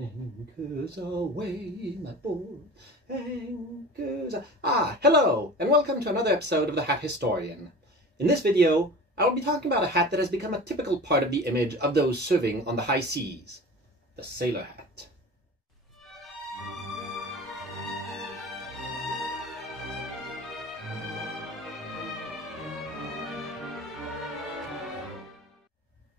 Anchors aweigh, my boy, anchors hello, and welcome to another episode of The Hat Historian. In this video, I will be talking about a hat that has become a typical part of the image of those serving on the high seas, the sailor hat.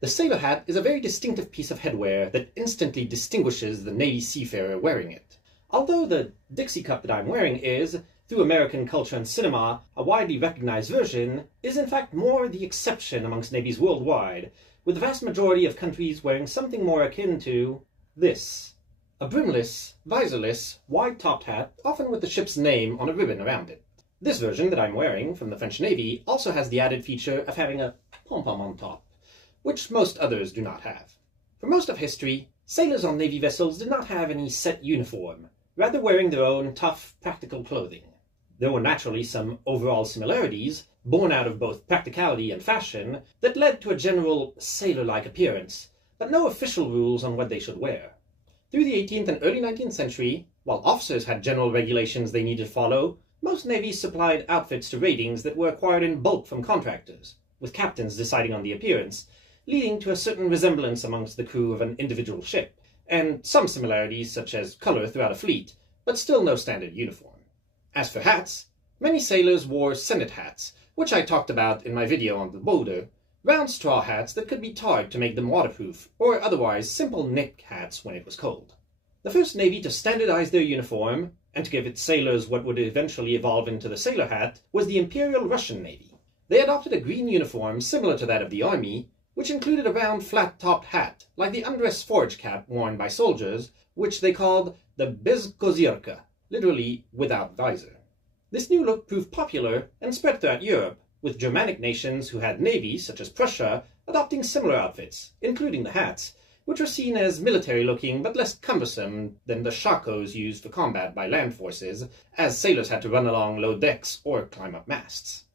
The sailor hat is a very distinctive piece of headwear that instantly distinguishes the Navy seafarer wearing it. Although the Dixie cup that I'm wearing is, through American culture and cinema, a widely recognized version, is in fact more the exception amongst navies worldwide, with the vast majority of countries wearing something more akin to this. A brimless, visorless, wide-topped hat, often with the ship's name on a ribbon around it. This version that I'm wearing from the French Navy also has the added feature of having a pom-pom on top, which most others do not have. For most of history, sailors on Navy vessels did not have any set uniform, rather wearing their own tough, practical clothing. There were naturally some overall similarities, born out of both practicality and fashion, that led to a general sailor-like appearance, but no official rules on what they should wear. Through the 18th and early 19th century, while officers had general regulations they needed to follow, most navies supplied outfits to ratings that were acquired in bulk from contractors, with captains deciding on the appearance, leading to a certain resemblance amongst the crew of an individual ship, and some similarities such as color throughout a fleet, but still no standard uniform. As for hats, many sailors wore seafarer hats, which I talked about in my video on the boulder, round straw hats that could be tarred to make them waterproof, or otherwise simple neck hats when it was cold. The first navy to standardize their uniform, and to give its sailors what would eventually evolve into the sailor hat, was the Imperial Russian Navy. They adopted a green uniform similar to that of the army, which included a round flat-topped hat, like the undress forage cap worn by soldiers, which they called the bezkozirka, literally without visor. This new look proved popular and spread throughout Europe, with Germanic nations who had navies, such as Prussia, adopting similar outfits, including the hats, which were seen as military-looking but less cumbersome than the shakos used for combat by land forces, as sailors had to run along low decks or climb up masts.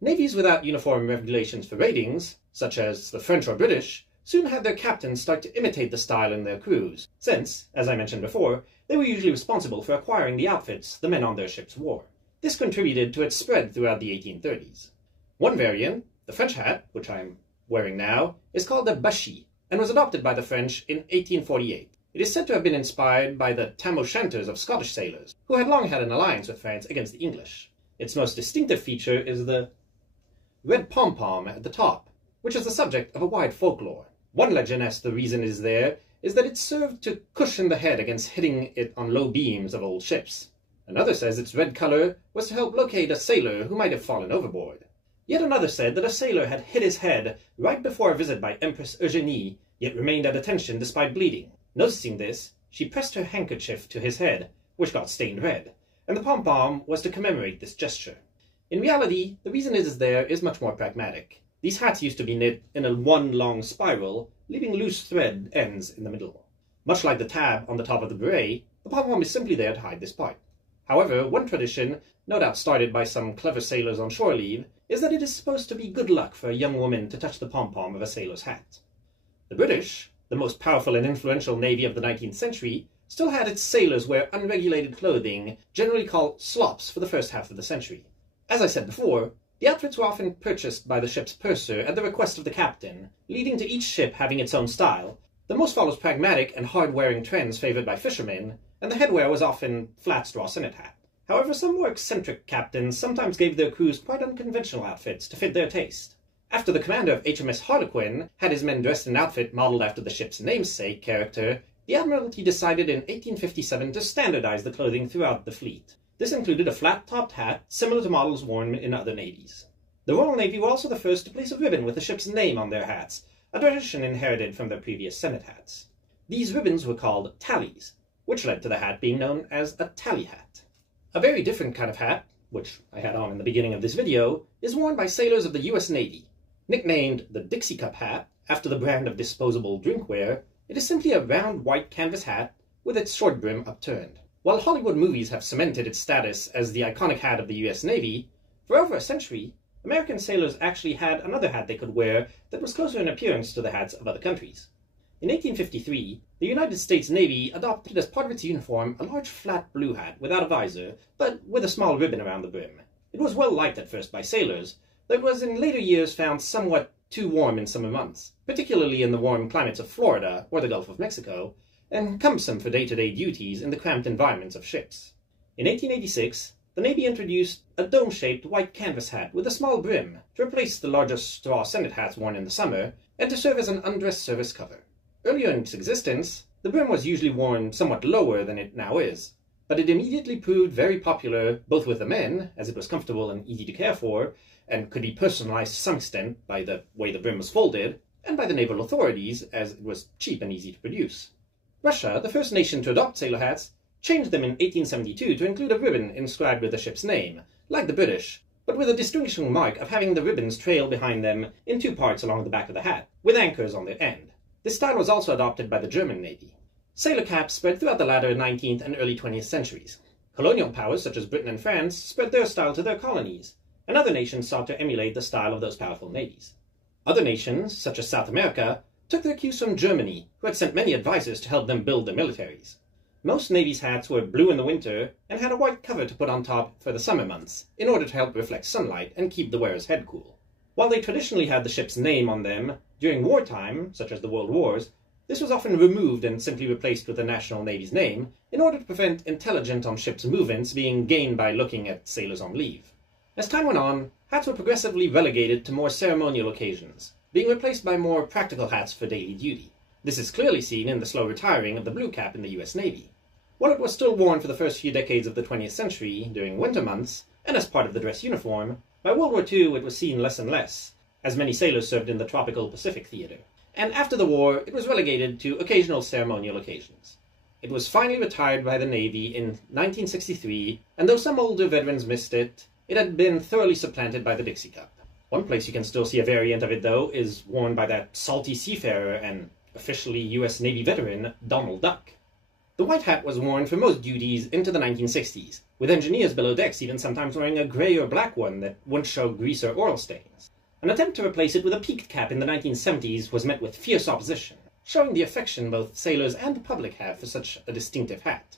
Navies without uniform regulations for ratings, such as the French or British, soon had their captains start to imitate the style in their crews, since, as I mentioned before, they were usually responsible for acquiring the outfits the men on their ships wore. This contributed to its spread throughout the 1830s. One variant, the French hat, which I'm wearing now, is called the bachi, and was adopted by the French in 1848. It is said to have been inspired by the tam-o'-shanters of Scottish sailors, who had long had an alliance with France against the English. Its most distinctive feature is the red pom-pom at the top, which is the subject of a wide folklore. One legend as to the reason it is there is that it served to cushion the head against hitting it on low beams of old ships. Another says its red color was to help locate a sailor who might have fallen overboard. Yet another said that a sailor had hit his head right before a visit by Empress Eugenie, yet remained at attention despite bleeding. Noticing this, she pressed her handkerchief to his head, which got stained red, and the pom-pom was to commemorate this gesture. In reality, the reason it is there is much more pragmatic. These hats used to be knit in a one long spiral, leaving loose thread ends in the middle. Much like the tab on the top of the beret, the pom-pom is simply there to hide this part. However, one tradition, no doubt started by some clever sailors on shore leave, is that it is supposed to be good luck for a young woman to touch the pom-pom of a sailor's hat. The British, the most powerful and influential navy of the 19th century, still had its sailors wear unregulated clothing, generally called slops, for the first half of the century. As I said before, the outfits were often purchased by the ship's purser at the request of the captain, leading to each ship having its own style. The most follows pragmatic and hard-wearing trends favored by fishermen, and the headwear was often flat straw seafarer hat. However, some more eccentric captains sometimes gave their crews quite unconventional outfits to fit their taste. After the commander of HMS Harlequin had his men dressed in an outfit modeled after the ship's namesake character, the Admiralty decided in 1857 to standardize the clothing throughout the fleet. This included a flat-topped hat, similar to models worn in other navies. The Royal Navy were also the first to place a ribbon with the ship's name on their hats, a tradition inherited from their previous seafarer hats. These ribbons were called tallies, which led to the hat being known as a tally hat. A very different kind of hat, which I had on in the beginning of this video, is worn by sailors of the US Navy. Nicknamed the Dixie Cup hat, after the brand of disposable drinkware, it is simply a round white canvas hat with its short brim upturned. While Hollywood movies have cemented its status as the iconic hat of the US Navy, for over a century, American sailors actually had another hat they could wear that was closer in appearance to the hats of other countries. In 1853, the United States Navy adopted as part of its uniform a large flat blue hat without a visor, but with a small ribbon around the brim. It was well liked at first by sailors, though it was in later years found somewhat too warm in summer months, particularly in the warm climates of Florida or the Gulf of Mexico, and cumbersome for day-to-day duties in the cramped environments of ships. In 1886, the Navy introduced a dome-shaped white canvas hat with a small brim to replace the larger straw Senate hats worn in the summer and to serve as an undress service cover. Earlier in its existence, the brim was usually worn somewhat lower than it now is, but it immediately proved very popular both with the men, as it was comfortable and easy to care for, and could be personalized to some extent by the way the brim was folded, and by the naval authorities, as it was cheap and easy to produce. Russia, the first nation to adopt sailor hats, changed them in 1872 to include a ribbon inscribed with the ship's name, like the British, but with a distinguishing mark of having the ribbons trail behind them in two parts along the back of the hat, with anchors on their end. This style was also adopted by the German Navy. Sailor caps spread throughout the latter 19th and early 20th centuries. Colonial powers such as Britain and France spread their style to their colonies, and other nations sought to emulate the style of those powerful navies. Other nations, such as South America, took their cues from Germany, who had sent many advisors to help them build their militaries. Most navies' hats were blue in the winter and had a white cover to put on top for the summer months, in order to help reflect sunlight and keep the wearer's head cool. While they traditionally had the ship's name on them, during wartime, such as the World Wars, this was often removed and simply replaced with the National Navy's name, in order to prevent intelligence on ships' movements being gained by looking at sailors on leave. As time went on, hats were progressively relegated to more ceremonial occasions, being replaced by more practical hats for daily duty. This is clearly seen in the slow retiring of the blue cap in the US Navy. While it was still worn for the first few decades of the 20th century during winter months, and as part of the dress uniform, by World War II it was seen less and less, as many sailors served in the tropical Pacific theater, and after the war it was relegated to occasional ceremonial occasions. It was finally retired by the Navy in 1963, and though some older veterans missed it, it had been thoroughly supplanted by the Dixie Cup. One place you can still see a variant of it, though, is worn by that salty seafarer and officially US Navy veteran Donald Duck. The white hat was worn for most duties into the 1960s, with engineers below decks even sometimes wearing a grey or black one that wouldn't show grease or oil stains. An attempt to replace it with a peaked cap in the 1970s was met with fierce opposition, showing the affection both sailors and the public have for such a distinctive hat.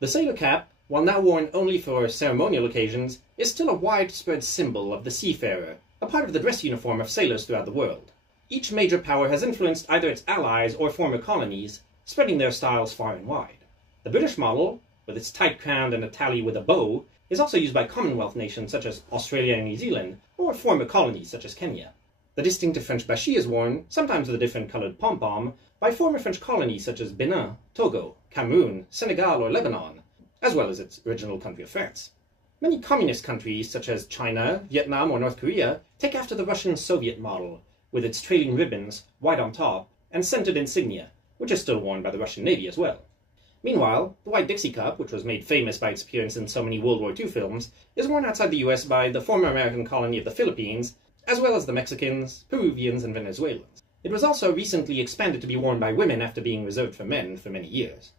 The sailor cap, while now worn only for ceremonial occasions, is still a widespread symbol of the seafarer, a part of the dress uniform of sailors throughout the world. Each major power has influenced either its allies or former colonies, spreading their styles far and wide. The British model, with its tight crown and a tally with a bow, is also used by Commonwealth nations such as Australia and New Zealand, or former colonies such as Kenya. The distinctive French bachi is worn, sometimes with a different colored pom-pom, by former French colonies such as Benin, Togo, Cameroon, Senegal, or Lebanon, as well as its original country of France. Many communist countries such as China, Vietnam, or North Korea take after the Russian Soviet model, with its trailing ribbons, white on top, and centered insignia, which is still worn by the Russian Navy as well. Meanwhile, the white Dixie Cup, which was made famous by its appearance in so many World War II films, is worn outside the US by the former American colony of the Philippines, as well as the Mexicans, Peruvians, and Venezuelans. It was also recently expanded to be worn by women after being reserved for men for many years.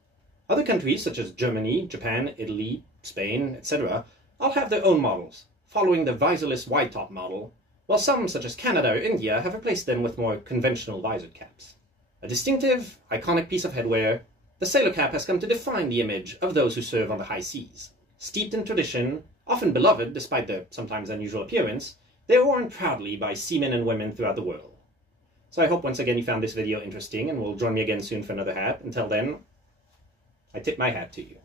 Other countries such as Germany, Japan, Italy, Spain, etc. all have their own models, following the visorless wide-top model, while some, such as Canada or India, have replaced them with more conventional visored caps. A distinctive, iconic piece of headwear, the sailor cap has come to define the image of those who serve on the high seas. Steeped in tradition, often beloved despite their sometimes unusual appearance, they are worn proudly by seamen and women throughout the world. So I hope once again you found this video interesting and will join me again soon for another hat. Until then, I tip my hat to you.